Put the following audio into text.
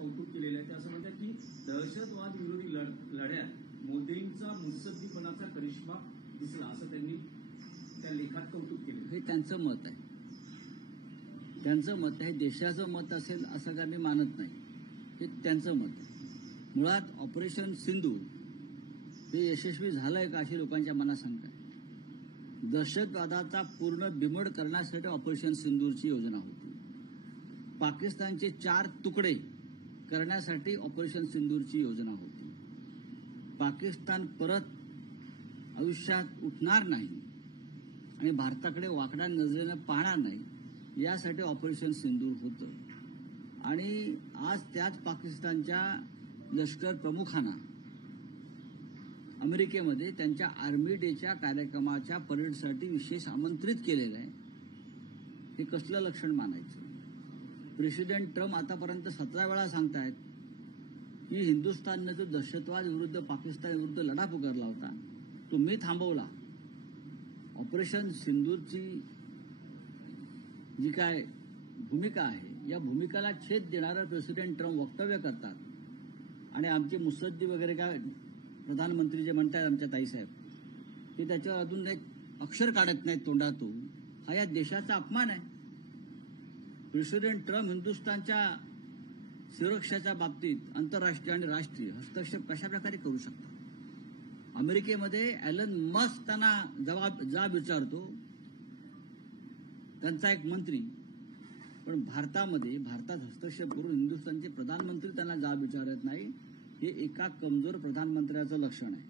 कौतुक केलेलं आहे. ते असं म्हणतात की दहशतवाद विरोधी लढ्यात मोदींचा मुत्सद्दीपणाचा करिश्मा दिसला, असं त्यांनी त्या लेखात कौतुक केलं. हे त्यांचं मत आहे, त्यांचं मत आहे. देशाचं मत असेल असं काय मी मानत नाही. हे त्यांचं मत आहे. मुळात ऑपरेशन सिंधू हे यशस्वी झालंय का अशी लोकांच्या मनात शंका आहे. दहशतवादाचा पूर्ण बिमोड करण्यासाठी ऑपरेशन सिंदूरची योजना होती. पाकिस्तानचे 4 तुकडे करण्यासाठी ऑपरेशन सिंदूरची योजना होती. पाकिस्तान परत आयुष्यात उठणार नाही आणि भारताकडे वाकड्या नजरेनं पाहणार नाही यासाठी ऑपरेशन सिंदूर होतं. आणि आज त्याच पाकिस्तानच्या लष्कर प्रमुखांना अमेरिकेमध्ये त्यांच्या आर्मी डेच्या कार्यक्रमाच्या परेडसाठी विशेष आमंत्रित केलेलं आहे. हे कसलं लक्षण मानायचं? प्रेसिडेंट ट्रम्प आतापर्यंत 17 वेळा सांगतायत की हिंदुस्थानने जो दहशतवाद विरुद्ध पाकिस्तान विरुद्ध लढा पुकारला होता तो मी थांबवला. ऑपरेशन सिंदूरची जी काय भूमिका आहे या भूमिकाला छेद देणारं प्रेसिडेंट ट्रम्प वक्तव्य करतात आणि आमचे मुत्सद्दी वगैरे काय प्रधानमंत्री जे म्हणतात आमच्या ताईसाहेब ते त्याच्यावर अजून एक अक्षर काढत नाहीत तोंडातून. हा या देशाचा अपमान आहे. प्रेसिडेंट ट्रम्प हिंदुस्थानच्या सुरक्षेच्या बाबतीत आंतरराष्ट्रीय आणि राष्ट्रीय हस्तक्षेप कशा प्रकारे करू शकतात? अमेरिकेमध्ये एलन मस्क त्यांना जाब विचारतो, त्यांचा एक मंत्री. पण भारतात हस्तक्षेप करून हिंदुस्थानचे प्रधानमंत्री त्यांना जाब विचारत नाही. हे एका कमजोर प्रधानमंत्र्याचं लक्षण आहे.